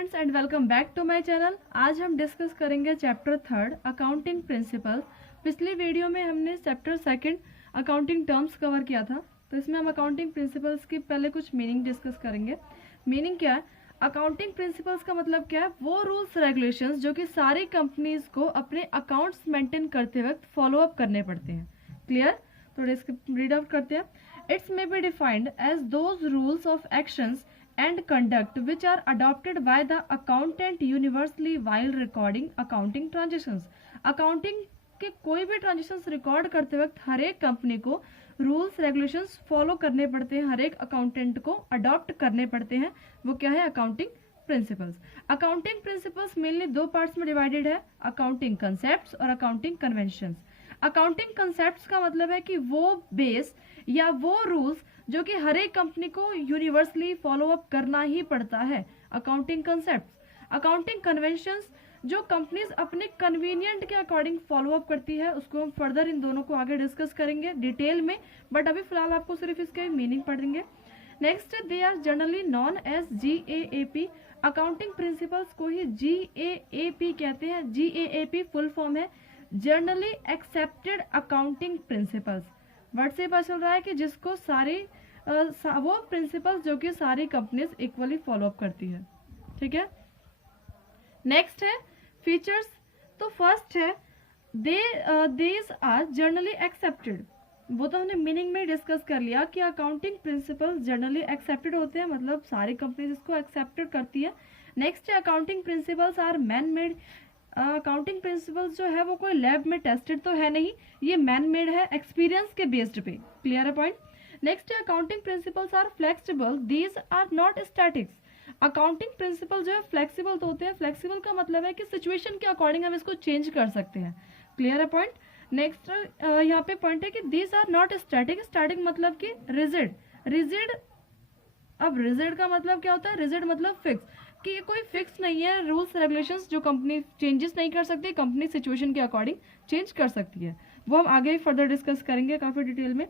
Friends and welcome back to my channel. आज हम discuss करेंगे चैप्टर 3 अकाउंटिंग प्रिंसिपल्स। पिछली वीडियो में हमने चैप्टर 2 अकाउंटिंग टर्म्स कवर किया था, तो इसमें हम अकाउंटिंग प्रिंसिपल्स की पहले कुछ मीनिंग डिस्कस करेंगे। मीनिंग क्या है? अकाउंटिंग प्रिंसिपल्स का मतलब क्या है? वो रूल्स रेगुलेशंस जो कि सारी कंपनीज को अपने अकाउंट्स मेंटेन करते वक्त फॉलो अप करने पड़ते हैं। क्लियर? तो रीड आउट करते हैं। It's may be defined as those rules of actions and conduct which are adopted by the accountant universally while recording accounting transactions। Accounting के कोई भी ट्रांजेक्शंस रिकॉर्ड करते वक्त हर एक कंपनी को रूल्स रेगुलेशंस फॉलो करने पड़ते हैं, हर एक अकाउंटेंट को अडॉप्ट करने पड़ते हैं। वो क्या है? Accounting principles. Accounting principles mainly दो पार्ट्स में डिवाइडेड है, अकाउंटिंग कंसेप्ट्स और अकाउंटिंग कन्वेंशंस। अकाउंटिंग कंसेप्ट्स का मतलब है कि वो बेस या वो रूल्स जो कि हर एक कंपनी को यूनिवर्सली फॉलो अप करना ही पड़ता है, अकाउंटिंग कंसेप्ट्स। अकाउंटिंग कन्वेंशंस जो कंपनीज अपने कन्वीनियंट के अकॉर्डिंग फॉलो अप करती है, उसको हम फर्दर इन दोनों को आगे डिस्कस करेंगे डिटेल में, बट अभी फिलहाल आपको सिर्फ इसके मीनिंग पढ़ेंगे। Next, they are generally known as GAAP। Accounting principles को ही GAAP कहते हैं। GAAP फुल फॉर्म है generally accepted accounting principles. Word से पता चल रहा है कि जिसको सारी वो प्रिंसिपल्स जो कि सारी कंपनीज इक्वली फॉलो अप करती है। ठीक है। नेक्स्ट है फीचर्स। तो फर्स्ट है दीज आर जर्नली एक्सेप्टेड। वो तो हमने मीनिंग में डिस्कस कर लिया कि अकाउंटिंग प्रिंसिपल्स जर्नली एक्सेप्टेड होते हैं, मतलब सारी कंपनीज इसको एक्सेप्टेड करती है। नेक्स्ट है accounting principles are man made. Accounting principles जो है वो कोई लैब में टेस्टेड तो है नहीं, ये मैन मेड है, एक्सपीरियंस के बेस्ड पे। क्लियर है पॉइंट? नेक्स्ट है accounting principles are flexible, these are not statics. Accounting principle जो है फ्लेक्सिबल तो होते हैं। फ्लेक्सिबल का मतलब है कि सिचुएशन के अकॉर्डिंग हम इसको चेंज कर सकते हैं। क्लियर है पॉइंट? नेक्स्ट यहाँ पे पॉइंट है कि these are not static. Static मतलब कि रिजिड। रिजिड, अब रिजिड का मतलब क्या होता है? रिजिड मतलब फिक्स, कि ये कोई फिक्स नहीं है, रूल्स रेगुलेशंस जो कंपनी चेंजेस नहीं कर सकती, कंपनी सिचुएशन के अकॉर्डिंग चेंज कर सकती है। वो हम आगे फर्दर डिस्कस करेंगे काफी डिटेल में।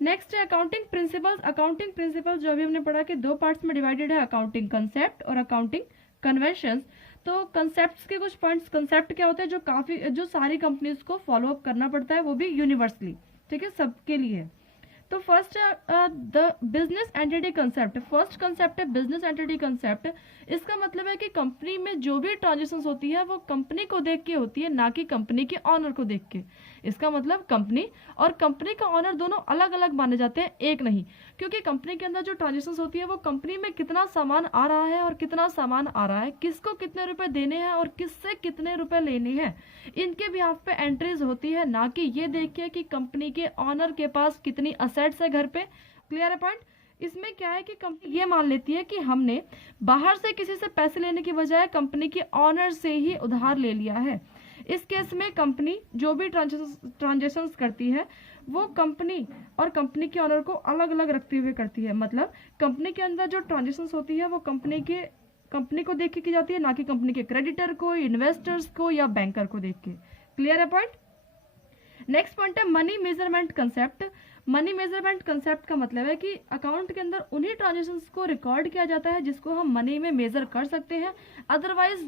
नेक्स्ट है अकाउंटिंग प्रिंसिपल्स। अकाउंटिंग प्रिंसिपल्स जो अभी हमने पढ़ा कि दो पार्ट्स में डिवाइडेड है, अकाउंटिंग कंसेप्ट और अकाउंटिंग कन्वेंशंस। तो कंसेप्ट्स के कुछ पॉइंट्स। कंसेप्ट क्या होता है? जो सारी कंपनीज को फॉलो अप करना पड़ता है, वो भी यूनिवर्सली। ठीक है, सबके लिए। तो first the business entity concept. First concept है बिजनेस एंटिटी कंसेप्ट। इसका मतलब है कि कंपनी में जो भी ट्रांजेक्शन होती है वो कंपनी को देख के होती है, ना कि कंपनी के ऑनर को देख के। इसका मतलब कंपनी और कंपनी का ऑनर दोनों अलग अलग माने जाते हैं, एक नहीं। क्योंकि कंपनी के अंदर जो ट्रांजेक्शन होती है वो कंपनी में कितना सामान आ रहा है और कितना सामान आ रहा है, किसको कितने रुपए देने हैं और किससे कितने रुपए लेने हैं, इनके बिहाफ पे एंट्रीज होती है, ना कि ये देखिए कि कंपनी के ऑनर के पास कितनी असेट्स है घर पे। क्लियर है पॉइंट? इसमें क्या है कि कंपनी ये मान लेती है कि हमने बाहर से किसी से पैसे लेने की बजाय कंपनी के ऑनर से ही उधार ले लिया है। इस केस में कंपनी जो भी ट्रांजेक्शंस करती है वो कंपनी और कंपनी के ऑनर को अलग अलग रखते हुए करती है। मतलब कंपनी के अंदर जो ट्रांजेक्शंस होती है वो कंपनी को देख के की जाती है, ना कि कंपनी के क्रेडिटर को, इन्वेस्टर्स को या बैंकर को देख के। क्लियर है पॉइंट? नेक्स्ट पॉइंट है money measurement concept. Money measurement concept का मतलब है कि अकाउंट के अंदर उन्हीं ट्रांजेक्शंस को रिकॉर्ड किया जाता है जिसको हम मनी में मेजर कर सकते हैं। अदरवाइज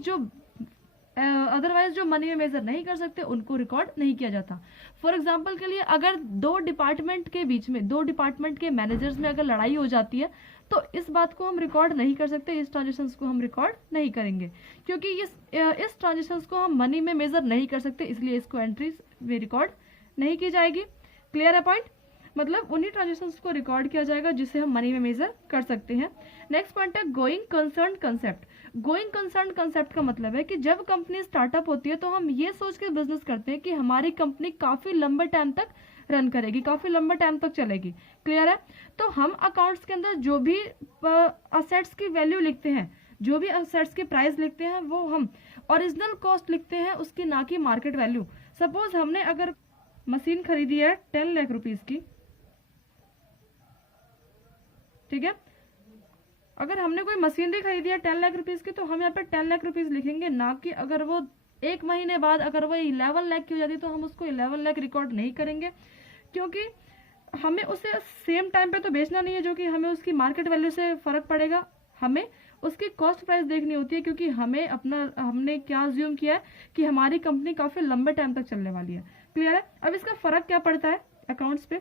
जो मनी में मेजर नहीं कर सकते उनको रिकॉर्ड नहीं किया जाता। फॉर एग्जाम्पल के लिए अगर दो डिपार्टमेंट के मैनेजर्स में अगर लड़ाई हो जाती है तो इस बात को हम रिकॉर्ड नहीं कर सकते, इस ट्रांजेक्शंस को हम रिकॉर्ड नहीं करेंगे, क्योंकि इस ट्रांजेक्शंस को हम मनी में मेजर नहीं कर सकते, इसलिए इसको एंट्रीज में रिकॉर्ड नहीं की जाएगी। क्लियर है पॉइंट? मतलब उन्हीं ट्रांजेक्शंस को रिकॉर्ड किया जाएगा जिसे हम मनी में मेजर कर सकते हैं। नेक्स्ट पॉइंट है going concern concept. Going concern concept का मतलब है कि जब कंपनी स्टार्टअप होती है तो हम ये सोच के बिजनेस करते हैं कि हमारी कंपनी काफी लंबे टाइम तक रन करेगी, काफी लंबे टाइम तक चलेगी। क्लियर है? तो हम अकाउंट्स के अंदर जो भी असेट्स की वैल्यू लिखते हैं, जो भी असेट्स की प्राइस लिखते हैं, वो हम ओरिजिनल कॉस्ट लिखते हैं उसकी, ना कि मार्केट वैल्यू। सपोज हमने अगर मशीन खरीदी है 10 लाख रुपीज की, ठीक है, अगर हमने कोई मशीनरी खरीदी है 10 लाख रुपीज की तो हम यहाँ पे 10 लाख रुपीज लिखेंगे, ना कि अगर वो एक महीने बाद अगर वो 11 लाख की हो जाती तो हम उसको 11 लाख रिकॉर्ड नहीं करेंगे, क्योंकि हमें उसे सेम टाइम पे तो बेचना नहीं है जो कि हमें उसकी मार्केट वैल्यू से फर्क पड़ेगा। हमें उसकी कॉस्ट प्राइस देखनी होती है, क्योंकि हमने क्या अज्यूम किया है कि हमारी कंपनी काफ़ी लंबे टाइम तक चलने वाली है। क्लियर है। अब इसका फ़र्क क्या पड़ता है अकाउंट्स पे।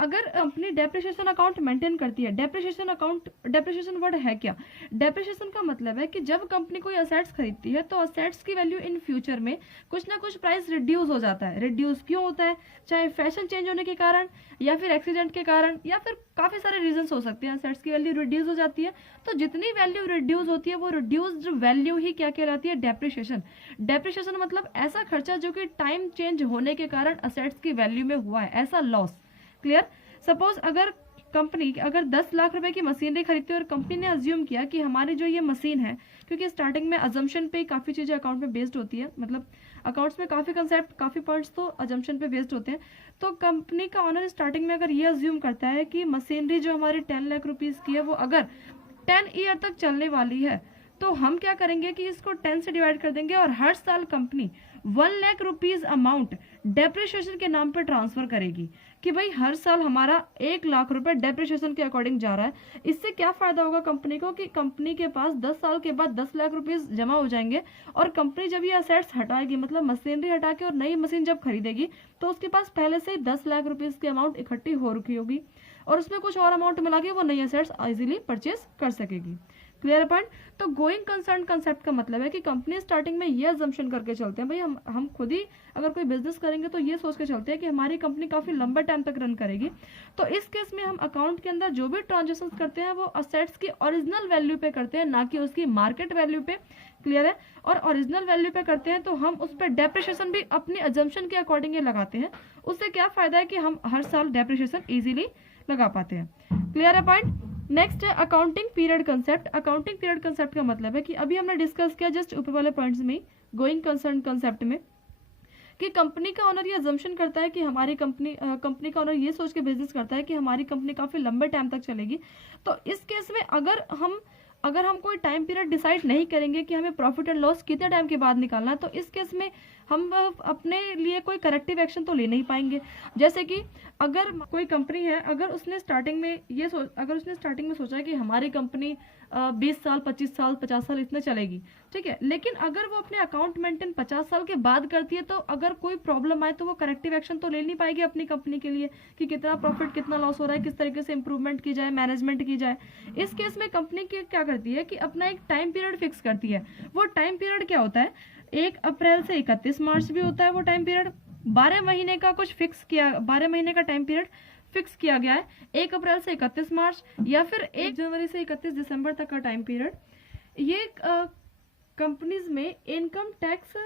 अगर कंपनी डेप्रिसिएशन अकाउंट मेंटेन करती है, डेप्रिसिएशन वर्ड है क्या? डेप्रिसिएशन का मतलब है कि जब कंपनी कोई असेट्स खरीदती है तो असेट्स की वैल्यू इन फ्यूचर में कुछ ना कुछ प्राइस रिड्यूस हो जाता है। रिड्यूस क्यों होता है? चाहे फैशन चेंज होने के कारण, या फिर एक्सीडेंट के कारण, या फिर काफ़ी सारे रीजंस हो सकते हैं। असेट्स की वैल्यू रिड्यूस हो जाती है, तो जितनी वैल्यू रिड्यूस होती है वो रिड्यूस्ड वैल्यू ही क्या कहलाती है? डेप्रिसिएशन। डेप्रिसिएशन मतलब ऐसा खर्चा जो कि टाइम चेंज होने के कारण असेट्स की वैल्यू में हुआ है, ऐसा लॉस। क्लियर। सपोज अगर कंपनी 10 लाख रुपए की मशीनरी खरीदती है और कंपनी ने अज्यूम किया कि हमारी जो ये मशीन है, क्योंकि स्टार्टिंग में अजम्पशन पे काफ़ी चीज़ें अकाउंट में बेस्ड होती है, मतलब अकाउंट्स में काफ़ी कंसेप्ट, काफ़ी पॉइंट्स तो अजम्पशन पे बेस्ड होते हैं। तो कंपनी का ऑनर स्टार्टिंग में अगर ये अज्यूम करता है कि मशीनरी जो हमारी 10 लाख रुपीज़ की है वो अगर 10 ईयर तक चलने वाली है, तो हम क्या करेंगे कि इसको 10 से डिवाइड कर देंगे और हर साल company 1 lakh rupees amount depreciation के नाम पर ट्रांसफर करेगी, कि भाई हर साल हमारा 1 लाख रुपए डेप्रिसिएशन के अकॉर्डिंग जा रहा है। इससे क्या फायदा होगा कंपनी को कि कंपनी के पास 10 साल के बाद 10 लाख रुपीस जमा हो जाएंगे, और कंपनी जब ये असेट्स हटाएगी, मतलब मशीनरी हटा के और नई मशीन जब खरीदेगी, तो उसके पास पहले से 10 लाख रुपीस की अमाउंट इकट्ठी हो रखी होगी, और उसमें कुछ और अमाउंट मिला के वो नई असेट्स इजीली परचेस कर सकेगी। Clear point. तो गोइंग कंसर्न कंसेप्ट का मतलब है कि कंपनी स्टार्टिंग में ये अजम्पशन करके चलते हैं, भाई हम खुद ही अगर कोई बिजनेस करेंगे तो ये सोच के चलते हैं कि हमारी कंपनी काफी लंबे टाइम तक रन करेगी। तो इस केस में हम अकाउंट के अंदर जो भी ट्रांजेक्शन करते हैं वो असेट्स की ओरिजिनल वैल्यू पे करते हैं, ना कि उसकी मार्केट वैल्यू पे। क्लियर है। और ओरिजिनल वैल्यू पे करते हैं तो हम उस पर डेप्रिसिएशन भी अपनी अजम्पशन के अकॉर्डिंग लगाते हैं। उससे क्या फायदा है कि हम हर साल डेप्रिसिएशन इजीली लगा पाते हैं। क्लियर है पॉइंट। नेक्स्ट है accounting period concept. Accounting period concept का मतलब है कि अभी हमने डिस्कस किया जस्ट ऊपर वाले पॉइंट्स में, गोइंग कंसर्न कंसेप्ट में, कि कंपनी का ऑनर ये अजम्पशन करता है कि हमारी कंपनी का ऑनर ये सोच के बिजनेस करता है कि हमारी कंपनी काफी लंबे टाइम तक चलेगी। तो इस केस में अगर हम कोई टाइम पीरियड डिसाइड नहीं करेंगे कि हमें प्रॉफिट एंड लॉस कितने टाइम के बाद निकालना है, तो इस केस में हम अपने लिए कोई करेक्टिव एक्शन तो ले नहीं पाएंगे। जैसे कि अगर कोई कंपनी है, अगर उसने स्टार्टिंग में सोचा है कि हमारी कंपनी 20 साल 25 साल 50 साल इतने चलेगी, ठीक है, लेकिन अगर वो अपने अकाउंट मेंटेन 50 साल के बाद करती है, तो अगर कोई प्रॉब्लम आए तो वो करेक्टिव एक्शन तो ले नहीं पाएगी अपनी कंपनी के लिए, कि कितना प्रॉफिट कितना लॉस हो रहा है, किस तरीके से इंप्रूवमेंट की जाए, मैनेजमेंट की जाए। इस केस में कंपनी क्या करती है कि अपना एक टाइम पीरियड फिक्स करती है। वो टाइम पीरियड क्या होता है? 1 अप्रैल से 31 मार्च भी होता है वो टाइम पीरियड। 12 महीने का 12 महीने का टाइम पीरियड फिक्स किया गया है, 1 अप्रैल से 31 मार्च या फिर 1 जनवरी से 31 दिसंबर तक का टाइम पीरियड। ये कंपनीज में इनकम टैक्स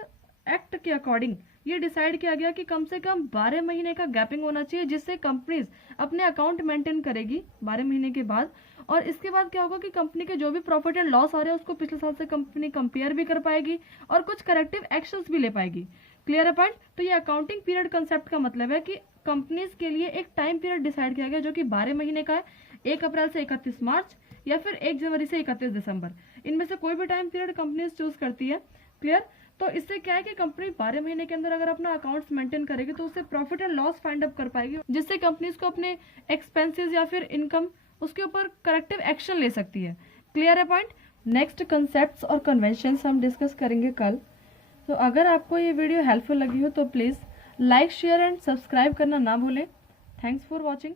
एक्ट के अकॉर्डिंग ये डिसाइड किया गया कि कम से कम 12 महीने का गैपिंग होना चाहिए, जिससे कंपनीज अपने अकाउंट मेंटेन करेगी 12 महीने के बाद। और इसके बाद क्या होगा कि कंपनी के जो भी प्रॉफिट एंड लॉस आ रहे हैं उसको पिछले साल से कंपनी कंपेयर भी कर पाएगी और कुछ करेक्टिव एक्शंस भी ले पाएगी। क्लियर है पॉइंट। तो ये अकाउंटिंग पीरियड कंसेप्ट का मतलब है कि कंपनीज के लिए एक टाइम पीरियड डिसाइड किया गया जो कि 12 महीने का है, 1 अप्रैल से 31 मार्च या फिर 1 जनवरी से 31 दिसंबर, इनमें से कोई भी टाइम पीरियड कंपनीज चूज करती है। क्लियर। तो इससे क्या है कि कंपनी 12 महीने के अंदर अगर अपना अकाउंट्स मेंटेन करेगी तो उससे profit and loss find up कर पाएगी, जिससे कंपनीज को अपने एक्सपेंसेस या फिर इनकम उसके ऊपर करेक्टिव एक्शन ले सकती है। क्लियर है पॉइंट। नेक्स्ट कंसेप्ट्स और कन्वेंशंस हम डिस्कस करेंगे कल। तो अगर आपको ये वीडियो हेल्पफुल लगी हो तो please like share and subscribe करना ना भूलें। Thanks for watching.